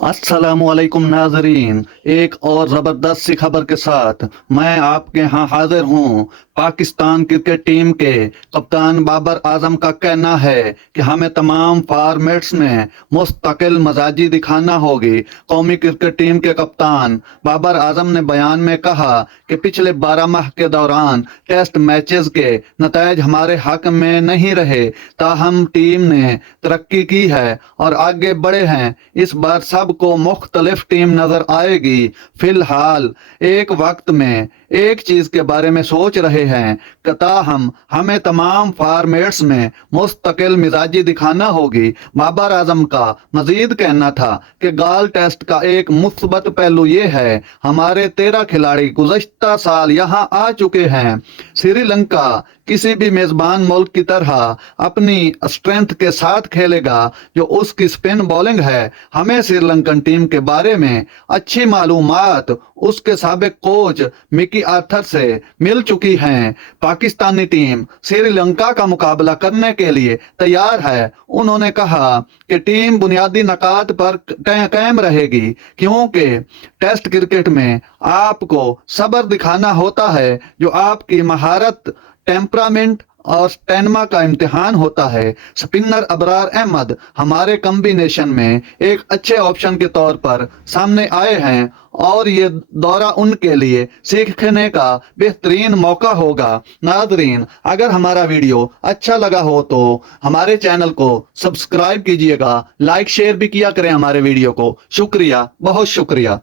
अस्सलामुअलैकुम नाजरीन, एक और ज़बरदस्त सी खबर के साथ मैं आपके यहाँ हाजिर हूँ। पाकिस्तान क्रिकेट टीम के कप्तान बाबर आजम का कहना है कि हमें तमाम फॉर्मेट्स में मुस्तकिल मजाजी दिखाना होगी। कौमी क्रिकेट टीम के कप्तान बाबर आजम ने बयान में कहा कि पिछले 12 माह के दौरान टेस्ट मैचेस के नतीजे हमारे हक में नहीं रहे, ताहम टीम ने तरक्की की है और आगे बढ़े हैं। इस बार सबको मुख्तलिफ टीम नजर आएगी। फिलहाल एक वक्त में एक चीज के बारे में सोच रहे हैं कि ताहम हमें तमाम फॉर्मेट्स में मुस्तकिल मिजाजी दिखाना होगी। बाबर आजम का मजीद कहना था कि गाल टेस्ट का एक मुस्बत पहलू ये है, हमारे 13 खिलाड़ी गुज़श्ता साल यहाँ आ चुके हैं। श्रीलंका किसी भी मेजबान मुल्क की तरह अपनी स्ट्रेंथ के साथ खेलेगा जो उसकी स्पिन बॉलिंग है। हमें श्रीलंकन टीम के बारे में अच्छी मालूमात उसके साबिक कोच मिकी आर्थर से मिल चुकी हैं। पाकिस्तानी टीम श्रीलंका का मुकाबला करने के लिए तैयार है। उन्होंने कहा कि टीम बुनियादी नकात पर कायम रहेगी, क्योंकि टेस्ट क्रिकेट में आपको सब्र दिखाना होता है, जो आपकी महारत, टेम्परामेंट और स्टैमिना का इम्तिहान होता है। स्पिनर अबरार अहमद हमारे कॉम्बिनेशन में एक अच्छे ऑप्शन के तौर पर सामने आए हैं और ये दौरा उनके लिए सीखने का बेहतरीन मौका होगा। नाज़रीन, अगर हमारा वीडियो अच्छा लगा हो तो हमारे चैनल को सब्सक्राइब कीजिएगा, लाइक शेयर भी किया करें हमारे वीडियो को। शुक्रिया, बहुत शुक्रिया।